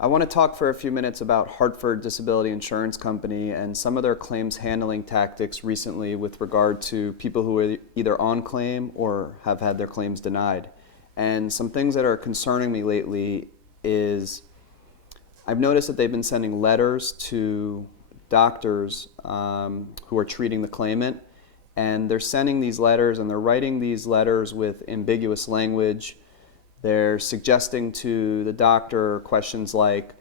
I want to talk for a few minutes about Hartford Disability Insurance Company and some of their claims handling tactics recently with regard to people who are either on claim or have had their claims denied. And some things that are concerning me lately is I've noticed that they've been sending letters to doctors who are treating the claimant, and they're sending these letters and they're writing these letters with ambiguous language. They're suggesting to the doctor questions like,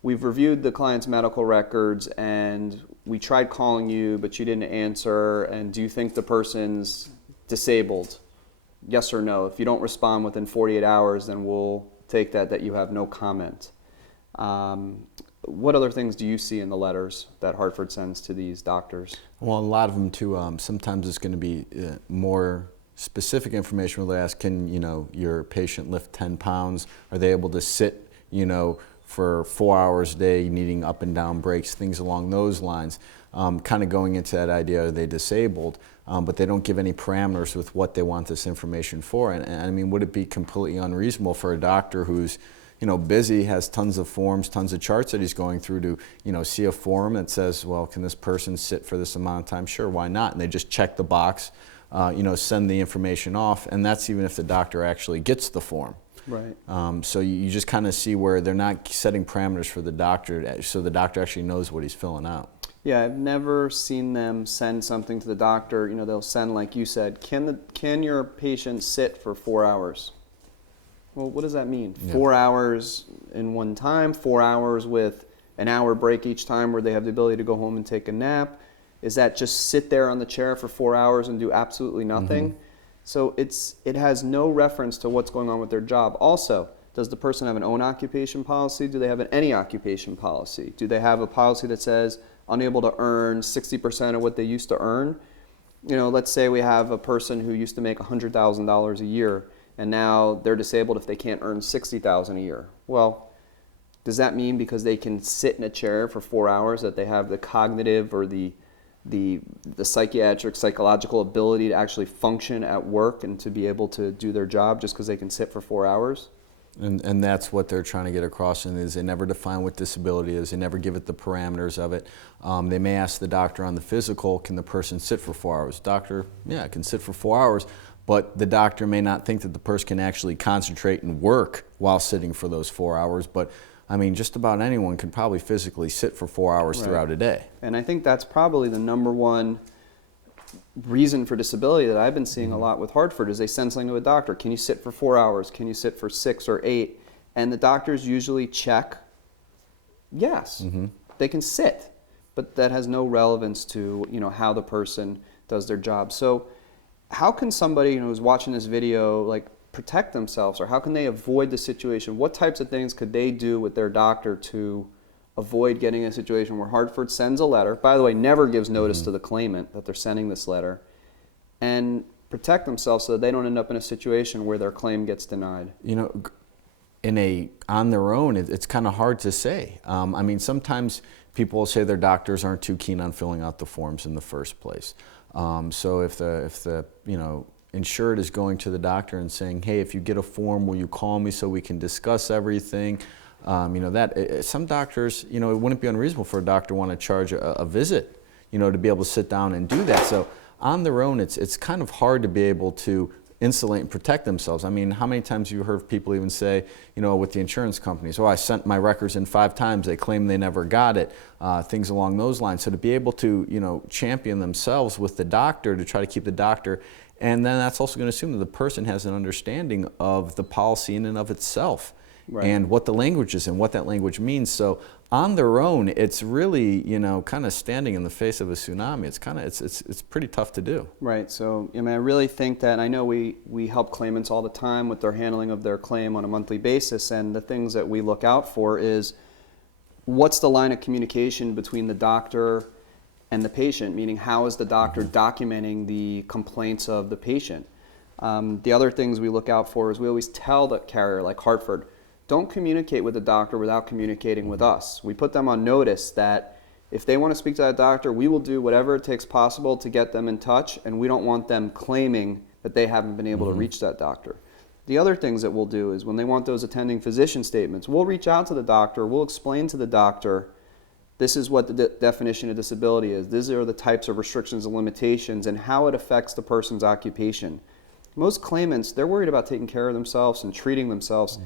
we've reviewed the client's medical records and we tried calling you, but you didn't answer, and do you think the person's disabled? Yes or no. If you don't respond within 48 hours, then we'll take that you have no comment. What other things do you see in the letters that Hartford sends to these doctors? Well, a lot of them too, sometimes it's going to be more specific information where they ask, can your patient lift 10 pounds? Are they able to sit, for 4 hours a day, needing up and down breaks, things along those lines. Kind of going into that idea, are they disabled? But they don't give any parameters with what they want this information for. And I mean, would it be completely unreasonable for a doctor who's busy, has tons of forms, tons of charts that he's going through to, see a form that says, well, can this person sit for this amount of time? Sure, why not? And they just check the box, send the information off, and that's even if the doctor actually gets the form. Right. So you just kind of see where they're not setting parameters for the doctor, so the doctor actually knows what he's filling out. Yeah, I've never seen them send something to the doctor. They'll send, like you said, can your patient sit for 4 hours? Well, what does that mean? Yeah. 4 hours in one time, 4 hours with an hour break each time where they have the ability to go home and take a nap? Is that just sit there on the chair for 4 hours and do absolutely nothing? Mm-hmm. So it has no reference to what's going on with their job. Also, does the person have an own occupation policy? Do they have an any occupation policy? Do they have a policy that says unable to earn 60% of what they used to earn? Let's say we have a person who used to make $100,000 a year, and now they're disabled if they can't earn $60,000 a year. Well, does that mean because they can sit in a chair for 4 hours that they have the cognitive or the psychiatric, psychological ability to actually function at work and to be able to do their job just because they can sit for 4 hours? And that's what they're trying to get across, and is they never define what disability is. They never give it the parameters of it. They may ask the doctor on the physical, can the person sit for 4 hours? Doctor, yeah, I can sit for 4 hours, but the doctor may not think that the person can actually concentrate and work while sitting for those 4 hours. But I mean, just about anyone can probably physically sit for 4 hours Right. throughout a day. And I think that's probably the number one reason for disability that I've been seeing a lot with Hartford is they send something to a doctor. Can you sit for 4 hours? Can you sit for 6 or 8? And the doctors usually check, yes, they can sit, but that has no relevance to how the person does their job. So how can somebody who's watching this video protect themselves, or how can they avoid the situation? What types of things could they do with their doctor to avoid getting a situation where Hartford sends a letter, by the way, never gives notice to the claimant that they're sending this letter, and protect themselves so that they don't end up in a situation where their claim gets denied? On their own, it's kind of hard to say. I mean, sometimes people will say their doctors aren't too keen on filling out the forms in the first place. So if the insured is going to the doctor and saying, hey, if you get a form, will you call me so we can discuss everything? Some doctors, it wouldn't be unreasonable for a doctor to want to charge a visit, to be able to sit down and do that. So on their own, it's kind of hard to be able to insulate and protect themselves. I mean, how many times have you heard people even say, with the insurance companies, I sent my records in 5 times, they claim they never got it, things along those lines. So to be able to, champion themselves with the doctor to try to keep the doctor, and then that's also going to assume that the person has an understanding of the policy in and of itself. Right. And what the language is and what that language means. So on their own, it's really, kind of standing in the face of a tsunami. It's pretty tough to do. Right. So, I really think that, I know we help claimants all the time with their handling of their claim on a monthly basis, and the things that we look out for is what's the line of communication between the doctor and the patient, meaning how is the doctor documenting the complaints of the patient? The other things we look out for is we always tell the carrier, like Hartford, don't communicate with the doctor without communicating with us. We put them on notice that if they want to speak to that doctor, we will do whatever it takes possible to get them in touch, and we don't want them claiming that they haven't been able to reach that doctor. The other things that we'll do is when they want those attending physician statements, we'll reach out to the doctor, we'll explain to the doctor, this is what the definition of disability is, these are the types of restrictions and limitations, and how it affects the person's occupation. Most claimants, they're worried about taking care of themselves and treating themselves.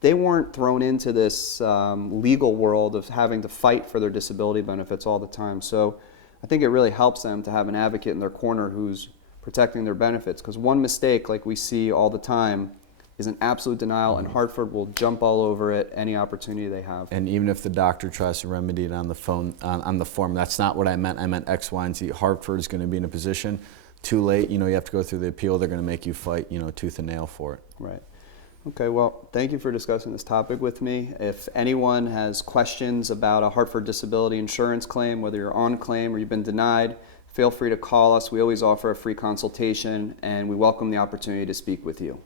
They weren't thrown into this legal world of having to fight for their disability benefits all the time. So I think it really helps them to have an advocate in their corner who's protecting their benefits, because one mistake, like we see all the time, is an absolute denial, and Hartford will jump all over it any opportunity they have. And even if the doctor tries to remedy it on the phone, on the form, that's not what I meant. I meant X, Y, and Z. Hartford is going to be in a position too late. You have to go through the appeal. They're going to make you fight, tooth and nail for it. Right. Okay, well, thank you for discussing this topic with me. If anyone has questions about a Hartford disability insurance claim, whether you're on claim or you've been denied, feel free to call us. We always offer a free consultation, and we welcome the opportunity to speak with you.